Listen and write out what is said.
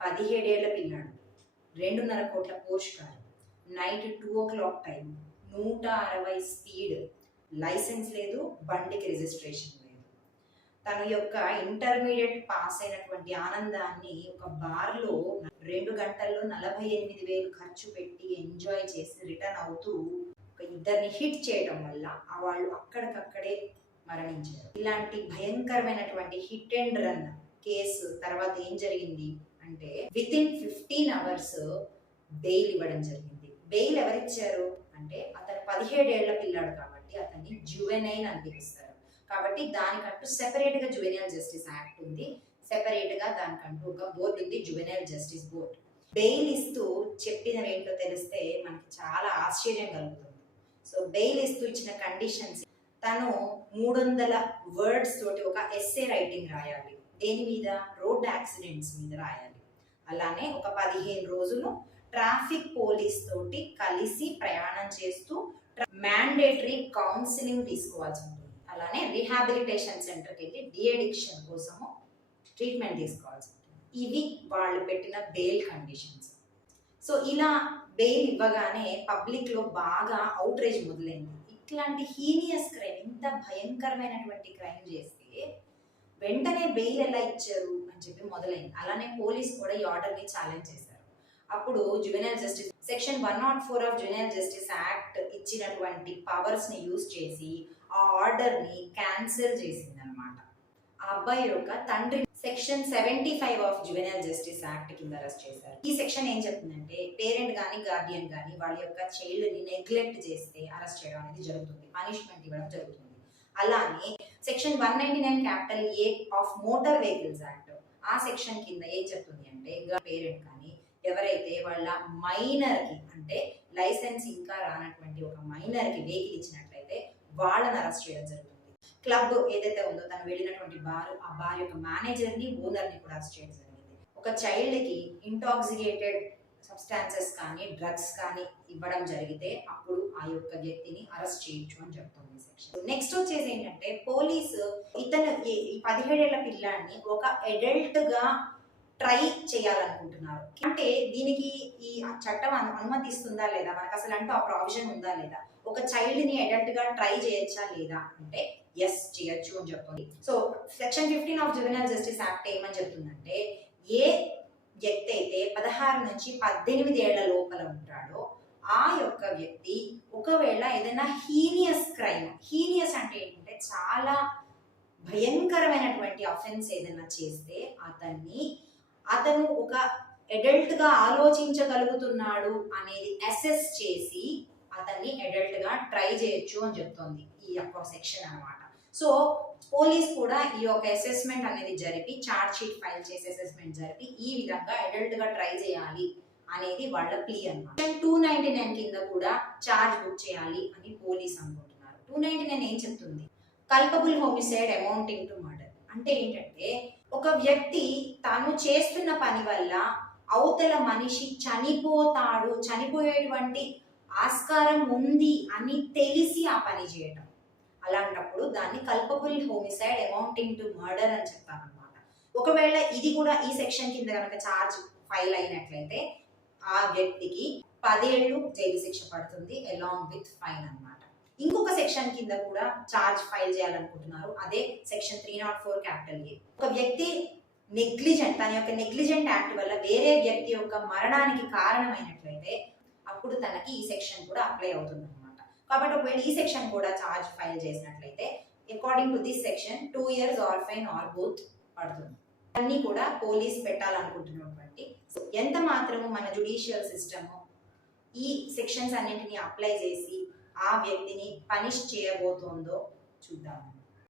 17 ఏళ్ల పిల్లాడు, 2.5 కోట్ల పోషకాలు, night 2 o'clock time, 160 speed, licence లేదు, బండికి రిజిస్ట్రేషన్ లేదు. తన యొక్క ఇంటర్మీడియట్ పాస్ అయినటువంటి ఆనందాన్ని ఒక బార్లో 2 గంటల్లో 48,000 ఖర్చు పెట్టి ఎంజాయ్ చేసి రిటర్న్ అవుతూ ఒక ఇద్దరిని హిట్ చేయడం వల్ల వాళ్ళు అక్కడికక్కడే మరణించారు. ఇలాంటి భయంకరమైనటువంటి హిట్ అండ్ రన్ కేసు తర్వాత ఏం జరిగింది అంటే వితిన్ 15 hours బెయిల్ ఇవ్వడం జరిగింది. బెయిల్ ఎవరిచ్చారు అంటే అతను 17 ఏళ్ల పిల్లాడు కాబట్టి అతన్ని జువెనైల్ అని పిలుస్తారు. కాబట్టి దానికంటూ సెపరేట్ గా జువెనైల్ జస్టిస్ యాక్ట్ ఉంది. సెపరేట్ గా దానికంటూ ఒక బోర్డు ఉంది, జువెనైల్ జస్టిస్ బోర్డ్. బెయిల్ ఇస్తూ చెప్పినవి ఏంటో తెలిస్తే మనకి చాలా ఆశ్చర్యం కలుగుతుంది. సో బెయిల్ ఇస్తూ ఇచ్చిన కండిషన్స్, తను 300 words తోటి ఒక ఎస్సే రైటింగ్ రాయాలి. దేని మీద? రోడ్ యాక్సిడెంట్స్ మీద రాయాలి. అలానే ఒక 15 రోజులు ట్రాఫిక్ పోలీస్ తోటి కలిసి ప్రయాణం చేస్తూ మ్యాండేటరీ కౌన్సిలింగ్ తీసుకోవాల్సి ఉంటుంది. అలానే రీహాబిలిటేషన్ సెంటర్కి వెళ్ళి డిఅడిక్షన్ కోసము ట్రీట్మెంట్ తీసుకోవాల్సి ఉంటుంది. ఇవి వాళ్ళు పెట్టిన బెయిల్ కండిషన్స్. సో ఇలా బెయిల్ ఇవ్వగానే పబ్లిక్లో బాగా అవుట్రేజ్ మొదలైంది. ఇట్లాంటి హీనియస్ క్రైమ్, ఇంత భయంకరమైనటువంటి క్రైమ్ చేస్తే వెంటనే బెయిల్ ఎలా ఇచ్చారు అని చెప్పి మొదలైంది. అలానే పోలీస్ కూడా ఈ ఆర్డర్ని ఛాలెంజ్ చేశారు. అప్పుడు juvenile justice section 104 of juvenile justice act ఇచ్చినటువంటి పవర్స్ ని యూజ్ చేసి ఆ ఆర్డర్ ని క్యాన్సిల్ చేసింది అనమాట. ఆ అబ్బాయి యొక్క తండ్రి section 75 of juvenile justice act కింద అరెస్ట్ చేశారు. ఈ సెక్షన్ ఏం చెప్తుందంటే పేరెంట్ కానీ గార్డియన్ కానీ వాళ్ళ యొక్క చైల్డ్ ని నెగ్లెక్ట్ చేస్తే అరెస్ట్ చేయడం అనేది జరుగుతుంది, పనిష్మెంట్ ఇవ్వడం జరుగుతుంది. అలానే section 199 capital A of motor vehicles act, ఆ సెక్షన్ కింద ఏం చెప్తుంది అంటే పేరెంట్ కానీ ఎవరైతే వాళ్ళ మైనర్ కి, అంటే లైసెన్స్ ఇంకా రానటువంటి ఒక మైనర్ కి వెహికల్ ఇచ్చినట్లయితే వాళ్ళని అరెస్ట్ చేయడం జరుగుతుంది. క్లబ్ ఏదైతే ఉందో తను వెళ్ళినటువంటి బార్, ఆ బార్ యొక్క మేనేజర్ ని, ఓనర్ ని కూడా అరెస్ట్ చేయడం జరిగింది. ఒక చైల్డ్ కి ఇంటాక్సికేటెడ్ సబ్స్టాన్సెస్ కానీ డ్రగ్స్ కానీ ఇవ్వడం జరిగితే అప్పుడు ఆ యొక్క వ్యక్తిని అరెస్ట్ చేయొచ్చు అని చెప్తుంది సెక్షన్. నెక్స్ట్ వచ్చేసి ఏంటంటే పోలీసు ఇతను ఈ 17 ఏళ్ల పిల్లాడిని ఒక అడల్ట్ గా ట్రై చేయాలనుకుంటున్నారు. అంటే దీనికి ఈ చట్టం అనుమతిస్తుందా లేదా, మనకు అసలు అంటూ ఆ ప్రావిజన్ ఉందా లేదా, ఒక చైల్డ్ ని అడల్ట్ గా ట్రై చేయొచ్చా లేదా అంటే ఎస్ చేయొచ్చు అని చెప్తుంది. So section 15 of juvenile justice act ఏమని చెప్తుందంటే ఏ వ్యక్తి అయితే 16 నుంచి 18 ఏళ్ల లోపల ఉంటాడో ఆ యొక్క వ్యక్తి ఒకవేళ ఏదైనా హీనియస్ క్రైమ్, హీనియస్ అంటే ఏంటంటే చాలా భయంకరమైనటువంటి అఫెన్స్ ఏదైనా చేస్తే అతను ఒక అడల్ట్ గా ఆలోచించగలుగుతున్నాడు అనేది అసెస్ చేసి అతన్ని అడల్ట్ గా ట్రై చేయొచ్చు అని చెప్తోంది ఈ యొక్క సెక్షన్ అన్నమాట. సో పోలీస్ కూడా ఈ యొక్క అసెస్మెంట్ అనేది జరిపి, చార్జ్ షీట్ ఫైల్ చేసి అసెస్మెంట్ జరిపి ఈ విధంగా అడల్ట్ గా ట్రై చేయాలి అనేది వాళ్ళ ప్లీ అన్నమాట. 299 కింద కూడా చార్జ్ బుక్ చేయాలి అని పోలీస్ అనుకుంటున్నారు. 299 ఏం చెప్తుంది? Culpable homicide amounting to murder. అంటే ఏంటంటే ఒక వ్యక్తి తాను చేస్తున్న పని వల్ల అవతల మనిషి చనిపోతాడు, చనిపోయేటువంటి ఆస్కారం ఉంది అని తెలిసి ఆ పని చేయటం, అలాంటప్పుడు దాన్ని culpable homicide amounting to murder అని చెప్తారనమాట. ఒకవేళ ఇది కూడా ఈ సెక్షన్ కింద కనుక చార్జ్ ఫైల్ అయినట్లయితే ఆ వ్యక్తికి 10 ఏళ్ళు జైలు శిక్ష పడుతుంది అలాంగ్ విత్ ఫైన్ అన్నమాట. ఇంకొక సెక్షన్ కింద కూడా చార్జ్ ఫైల్ చేయాలనుకుంటున్నారు, అదే సెక్షన్ 304 క్యాపిటల్ ఏ. ఒక వ్యక్తి నెగ్లిజెంట్, తన యొక్క నెగ్లిజెంట్ యాక్ట్ వల్ల వేరే వ్యక్తి యొక్క మరణానికి కారణమైనట్లయితే అప్పుడు తనకి ఈ సెక్షన్ కూడా అప్లై అవుతుంది అనమాట. కాబట్టి ఒకవేళ ఈ సెక్షన్ కూడా చార్జ్ ఫైల్ చేసినట్లయితే according to this section 2 years or fine or both పడుతుంది. అన్ని కూడా పోలీస్ పెట్టాలనుకుంటున్నటువంటి ఎంత మాత్రము మన జ్యుడిషియల్ సిస్టమ్ ఈ సెక్షన్స్ అన్నింటినీ అప్లై చేసి ఆ వ్యక్తిని పనిష్ చేయబోతోందో చూద్దాం.